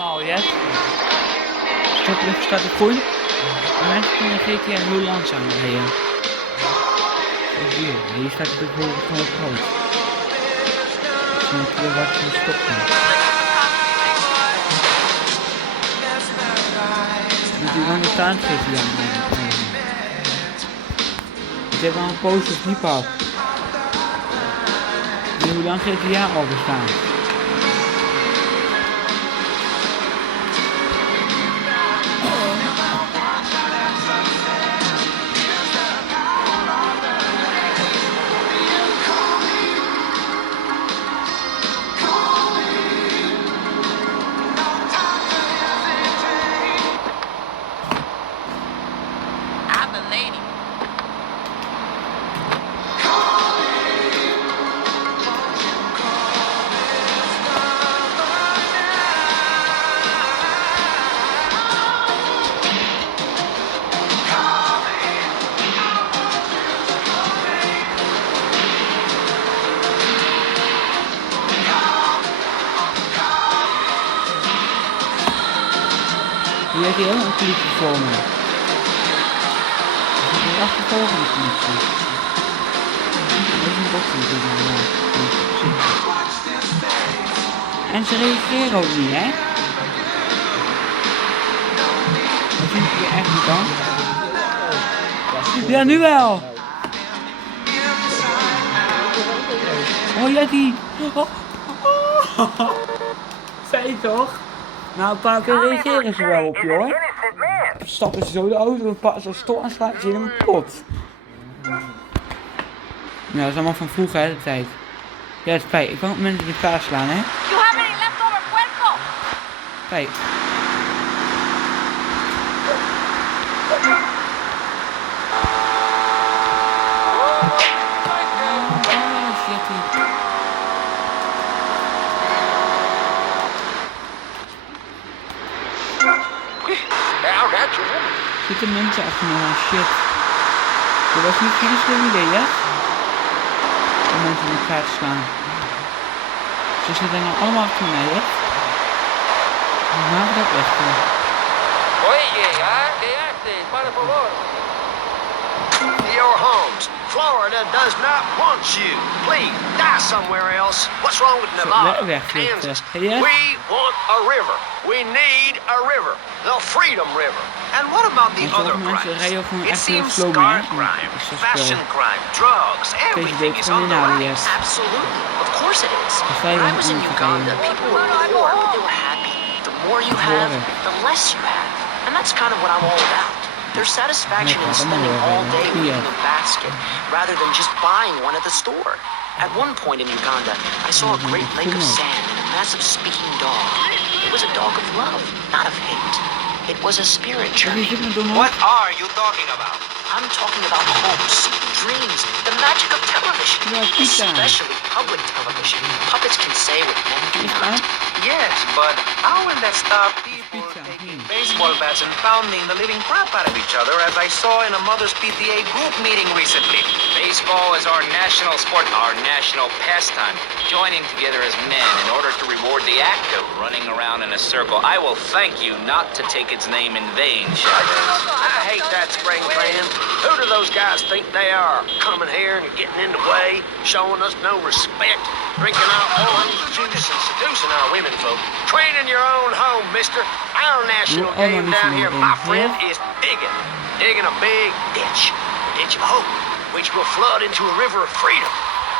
normaal, yes? Stoplicht staat er groen. En mensen kunnen GTA heel langzaam rijden. Hier staat het gewoon op rood. Dus dan kun je wat van stoppen. Moet je lang staan GTA. Het heeft wel een post of niet af. Hoe lang GTA al bestaan? Hier heeft hij ook een politie voor me. Ik heb achtervolgen de politie. Dat is een boxing natuurlijk. En ze reageren ook niet, hè? Dat vind ik hier echt niet kan. Ja, nu wel! Oh, Jetty! Zei je toch? Nou, een paar keer reageren ze wel op je, hoor. Stappen ze zo de auto, zo stor en slaan ze in een pot. Ja, dat is allemaal van vroeger, hè, de tijd. Ja, het is pijn. Ik kan ook mensen in elkaar slaan, hè. Kijk. Zitten mensen achter me aan, shit. Dat was niet geen slim idee, hè? Om mensen in elkaar te slaan. Ze zitten nou allemaal achter mij, hè? Dan maken we dat echt. Oye, ¿qué haces? Para favor. Your homes. Florida does not want you. Please, die somewhere else. What's wrong with Nevada? Kansas. We want a river. We need a river. The Freedom River. And what about the other crimes? It seems car crime, fashion crime, drugs, everything is on the rise. Absolutely. Of course it is. When I was in Uganda, people were poor, but they were happy. The more you have, the less you have. And that's kind of what I'm all about. There's satisfaction in spending all day reading a basket rather than just buying one at the store. At one point in Uganda, I saw a great lake of sand and a massive speaking dog. It was a dog of love, not of hate. It was a spirit journey. What are you talking about? I'm talking about hopes, dreams, the magic of television, especially public television. Puppets can say what men do not. Yes, but how will that stop people taking baseball bats and pounding the living crap out of each other, as I saw in a Mother's PTA group meeting recently? Baseball is our national sport, our national pastime. Joining together as men in order to reward the act of running around in a circle. I will thank you not to take its name in vain, Chavez. I hate that spring plan. Who do those guys think they are? Coming here and getting in the way, showing us no respect, drinking our orange juice and seducing our women folk. Train in your own home, mister. Our national game down here, my friend, is digging a big ditch. A ditch of hope, which will flood into a river of freedom.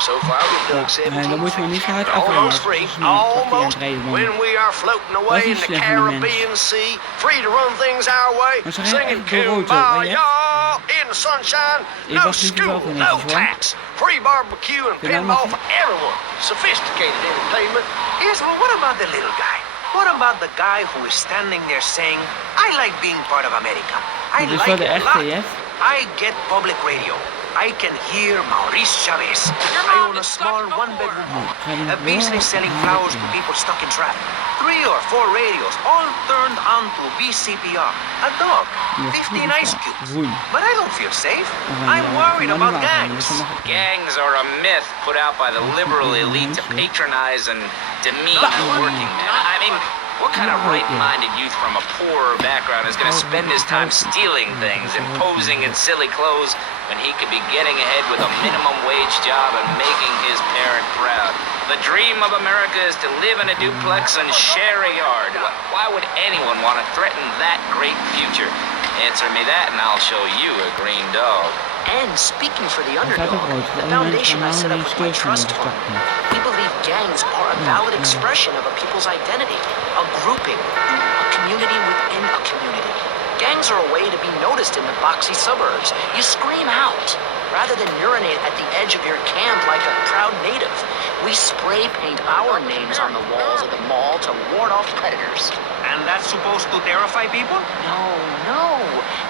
So far we've dug 17 almost free, almost when we are floating away in the Caribbean Sea, free to run things our way, singing Kumbaya in the sunshine, no school, no tax, free barbecue and pinball for everyone, sophisticated entertainment. Yes, well, what about the little guy? What about the guy who is standing there saying, I like being part of America. I like it a lot. I get public radio. I can hear Maurice Chavez. I own a small one-bedroom home. A business selling flowers to people stuck in traffic. 3 or 4 radios, all turned on to BCPR. A dog. 15 ice cubes. But I don't feel safe. I'm worried about gangs. Gangs are a myth put out by the liberal elite to patronize and demean the working man. I mean, What kind of right-minded youth from a poorer background is going to spend his time stealing things and posing in silly clothes when he could be getting ahead with a minimum wage job and making his parent proud? The dream of America is to live in a duplex and share a yard. Why would anyone want to threaten that great future? Answer me that and I'll show you a green dog. And speaking for the underdog, the foundation I set up with my trust fund, we believe gangs are a valid expression of a people's identity, a grouping, a community within a community. Gangs are a way to be noticed in the boxy suburbs. You scream out, rather than urinate at the edge of your camp like a proud native. We spray paint our names on the walls of the mall to ward off predators. And that's supposed to terrify people? No.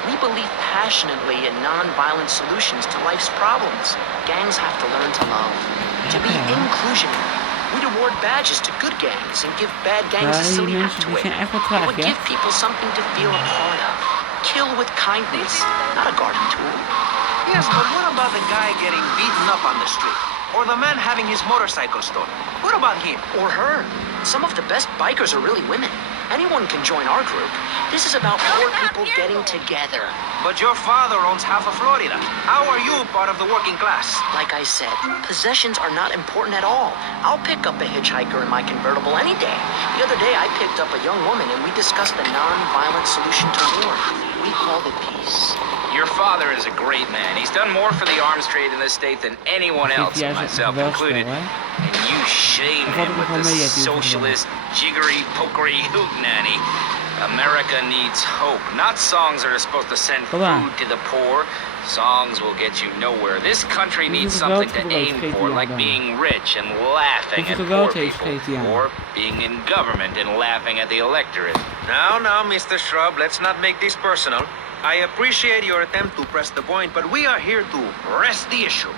We believe passionately in non-violent solutions to life's problems. Gangs have to learn to love, to be inclusionary. We'd award badges to good gangs and give bad gangs a silly hat to wear. It would give people something to feel a part of. Kill with kindness, not a garden tool. Yes, but what about the guy getting beaten up on the street? Or the man having his motorcycle stolen? What about him? Or her. Some of the best bikers are really women. Anyone can join our group. This is about poor people getting together. But your father owns half of Florida. How are you part of the working class? Like I said, possessions are not important at all. I'll pick up a hitchhiker in my convertible any day. The other day I picked up a young woman and we discussed a non-violent solution to war. We called it peace. Your father is a great man. He's done more for the arms trade in this state than anyone else, myself included. And you shame him with this socialist, jiggery, pokery hootenanny. America needs hope, not songs that are supposed to send food to the poor. Songs will get you nowhere. This country needs something to aim for, like being rich and laughing at poor people, or being in government and laughing at the electorate. Now, Mr. Shrub, let's not make this personal. I appreciate your attempt to press the point, but we are here to rest the issue.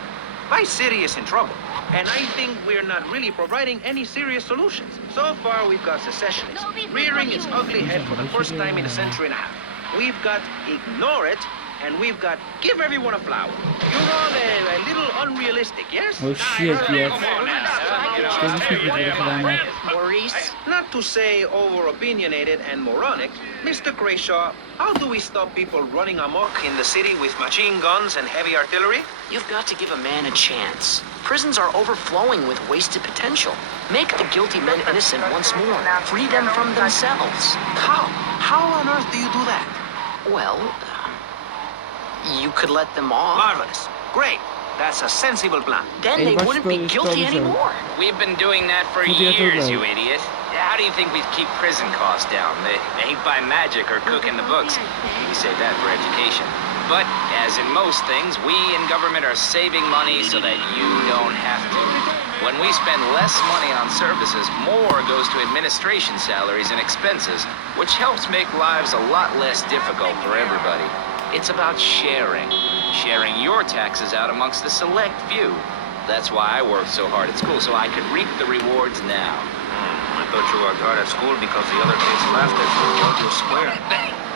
My city is in trouble, and I think we're not really providing any serious solutions. So far, we've got secessionists rearing its ugly head for the first time in a century and a half. We've got ignore it, and we've got give everyone a flower. You're all a little unrealistic, yes? Oh shit, yes. Maurice? Not to say over-opinionated and moronic, Mr. Crashaw, how do we stop people running amok in the city with machine guns and heavy artillery? You've got to give a man a chance. Prisons are overflowing with wasted potential. Make the guilty men innocent once more. Free them from themselves. How? How on earth do you do that? Well, you could let them off. Marvelous. Great. That's a sensible plan. Then they wouldn't be guilty anymore. We've been doing that for years, you idiot. How do you think we'd keep prison costs down? They ain't by magic or cooking the books. We save that for education. But, as in most things, we in government are saving money so that you don't have to. When we spend less money on services, more goes to administration salaries and expenses, which helps make lives a lot less difficult for everybody. It's about sharing. Sharing your taxes out amongst the select few. That's why I worked so hard at school, so I could reap the rewards now. I thought you worked hard at school because the other kids laughed at you while you were square.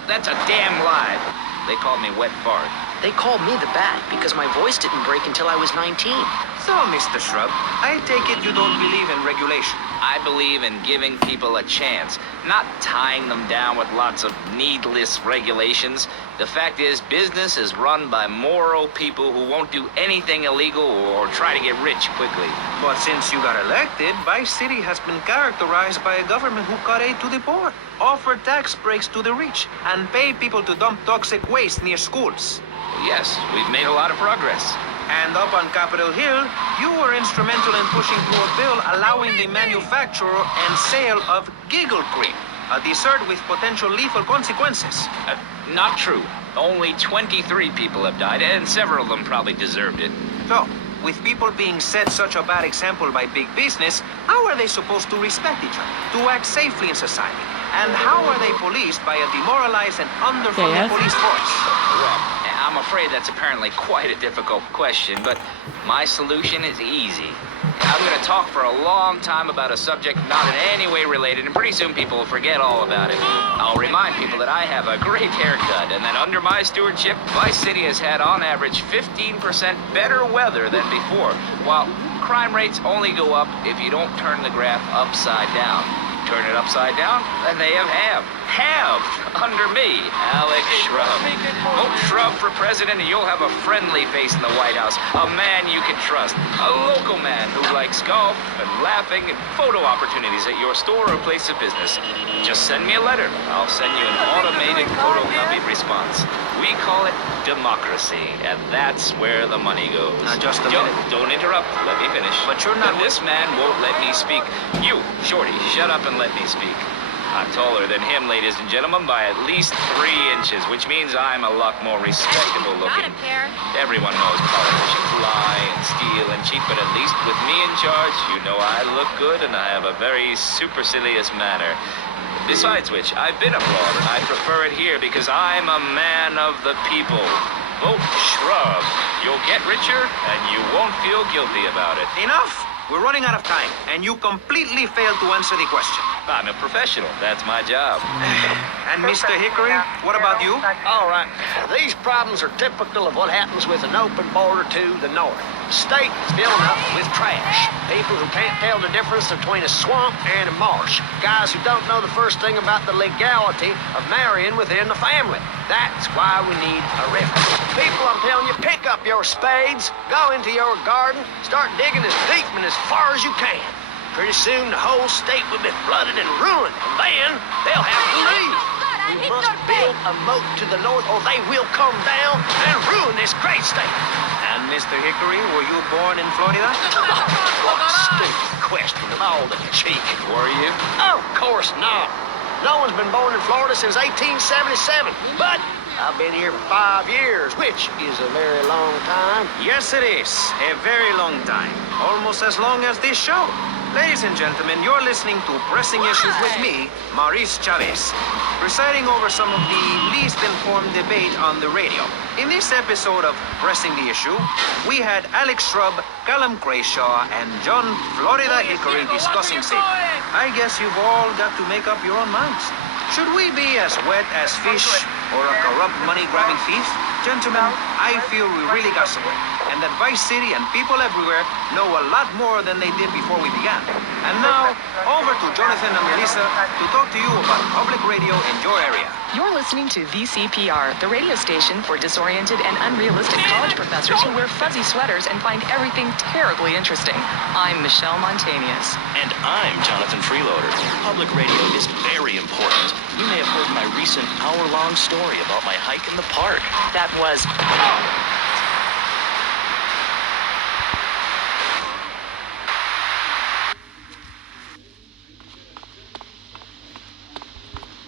That's a damn lie. They called me Wet Fart. They called me the Bat because my voice didn't break until I was 19. So, Mr. Shrub, I take it you don't believe in regulation. I believe in giving people a chance, not tying them down with lots of needless regulations. The fact is, business is run by moral people who won't do anything illegal or try to get rich quickly. But since you got elected, Vice City has been characterized by a government who cut aid to the poor, offer tax breaks to the rich, and pay people to dump toxic waste near schools. Yes, we've made a lot of progress. And up on Capitol Hill, you were instrumental in pushing through a bill allowing the manufacture and sale of Giggle Cream, a dessert with potential lethal consequences. Not true. Only 23 people have died, and several of them probably deserved it. So, with people being set such a bad example by big business, how are they supposed to respect each other, to act safely in society? And how are they policed by a demoralized and underfunded police force? Well, I'm afraid that's apparently quite a difficult question, but my solution is easy. I'm going to talk for a long time about a subject not in any way related, and pretty soon people will forget all about it. I'll remind people that I have a great haircut, and that under my stewardship, Vice City has had on average 15% better weather than before, while crime rates only go up if you don't turn the graph upside down. Turn it upside down, and they have ham. Ham! Under me, Alex Shrub. Vote Shrub for president and you'll have a friendly face in the White House. A man you can trust. A local man who likes golf and laughing and photo opportunities at your store or place of business. Just send me a letter. I'll send you an automated photocopied response. We call it democracy, and that's where the money goes. Now, just a minute. Don't interrupt. Let me finish. But you're not... This man won't let me speak. You, Shorty, shut up and let me speak. I'm taller than him, ladies and gentlemen, by at least 3 inches, which means I'm a lot more respectable looking. Everyone knows politicians lie and steal and cheat, but at least with me in charge, you know I look good and I have a very supercilious manner. Besides which, I've been abroad and I prefer it here because I'm a man of the people. Vote Shrub. You'll get richer and you won't feel guilty about it. Enough! We're running out of time, and you completely failed to answer the question. I'm a professional. That's my job. And Mr. Hickory, what about you? All right. These problems are typical of what happens with an open border to the north. The state is filling up with trash. People who can't tell the difference between a swamp and a marsh. Guys who don't know the first thing about the legality of marrying within the family. That's why we need a river. People, I'm telling you, pick up your spades, go into your garden, start digging as deep and as far as you can. Pretty soon the whole state will be flooded and ruined, and then they'll have to leave. We must build a moat to the north or they will come down and ruin this great state. And Mr. Hickory, were you born in Florida? What a stupid question of all the cheek. Were you? Of course not. No one's been born in Florida since 1877, but I've been here for 5 years, which is a very long time. Yes, it is. A very long time. Almost as long as this show. Ladies and gentlemen, you're listening to Pressing Issues with me, Maurice Chavez, presiding over some of the least informed debate on the radio. In this episode of Pressing the Issue, we had Alex Shrub, Callum Crayshaw, and John Florida Hickory discussing safety. I guess you've all got to make up your own minds. Should we be as wet as fish or a corrupt money-grabbing thief? Gentlemen, I feel we really got somewhere, and that Vice City and people everywhere know a lot more than they did before we began. And now, over to Jonathan and Melissa to talk to you about public radio in your area. You're listening to VCPR, the radio station for disoriented and unrealistic college professors who wear fuzzy sweaters and find everything terribly interesting. I'm Michelle Montanius. And I'm Jonathan Freeloader. Public radio is very important. You may have heard my recent hour-long story about my hike in the park. That was...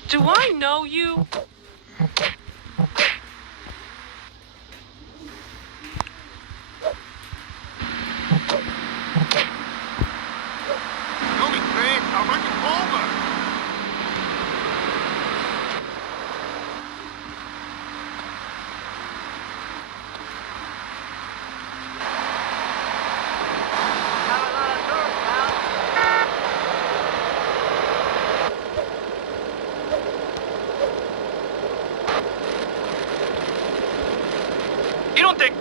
Do I know you? You don't think...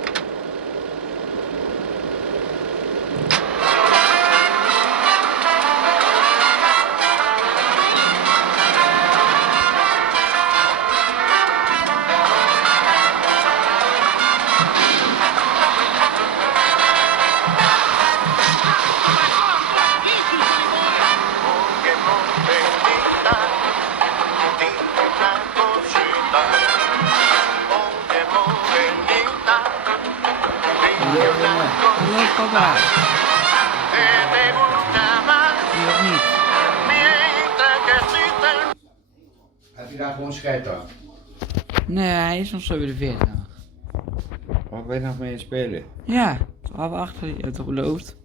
Papa. Of niet? Heb je daar gewoon scheid aan? Nee, hij is nog zo weer de 40. Wat ben je nog mee spelen? Ja, 12 je hebt toch beloofd?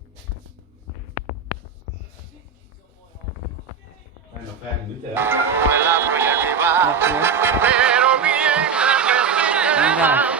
Nog 5 minuten, hè? En daar.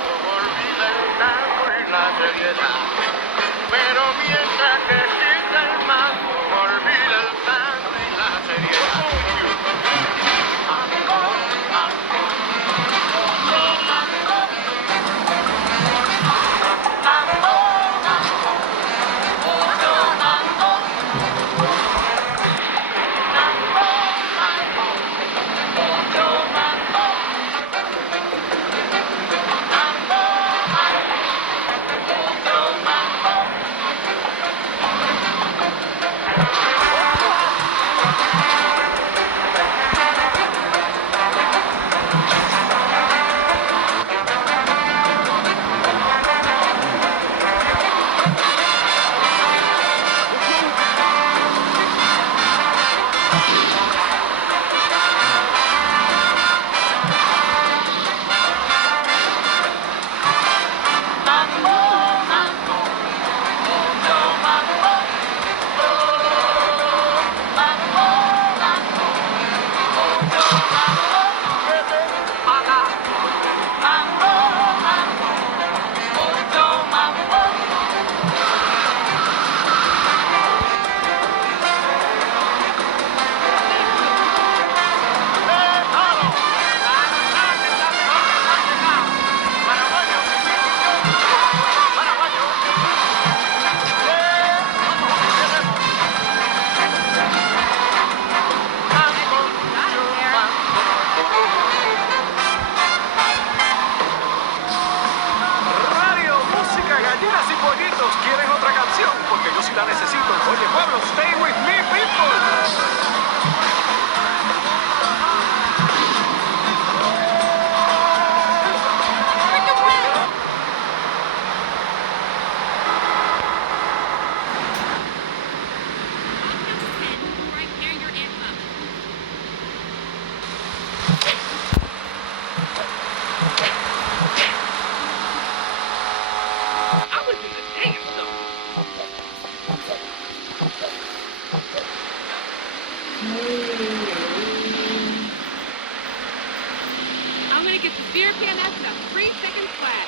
I'm gonna get the beer PMS in a 3-second flat.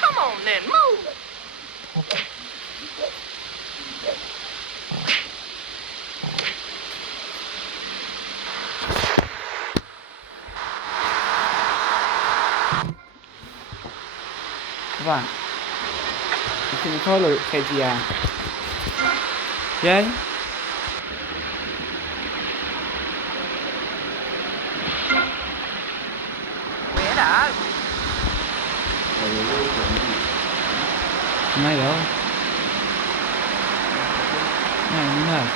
Come on then, move! Waar? Ik vind het wel leuk, GTA. Jij? Where are we? Voor mij wel. Nee, niet uit.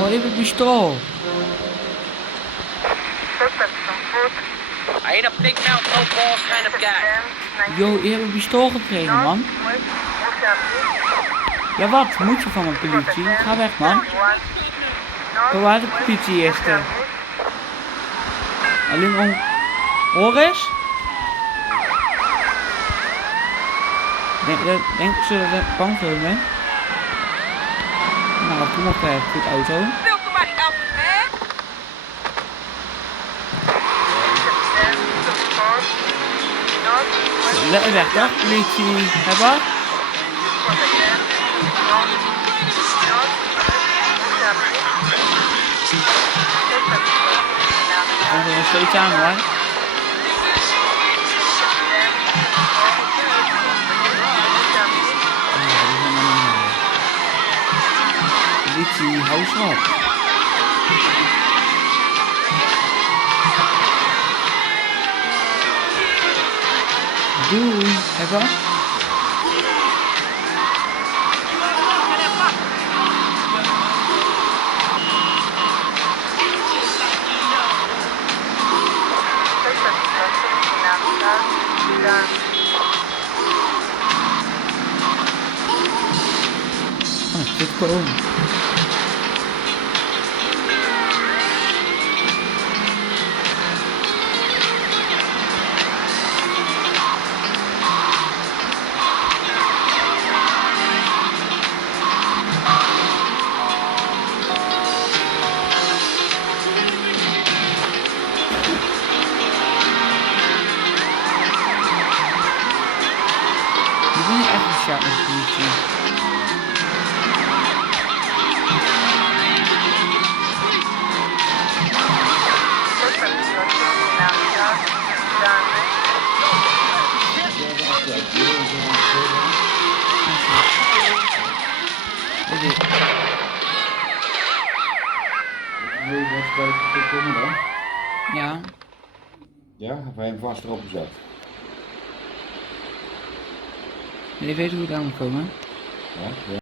Oh, even pistool. I ain't a big mouth, no balls kind of guy. Yo, je hebt een pistool gekregen, man. Ja, wat moet je van mijn politie? Ga weg, man. Waar de politie is er? Alleen om... Horis? Denk ze dat ik bang voor me? Nou, kom op, goed auto. Lekker weg, dag, politie. Hebben? Komt er nog steeds aan, hoor. Politie, hou eens op. Doei, hebben? Ah, dit gewoon. Ik ben niet echt een shot met de politie. Wil je wat bij de komen dan? Ja. Ja, heb hij hem vast erop gezet? Jullie weten hoe ik daar moet komen? Ja, ja.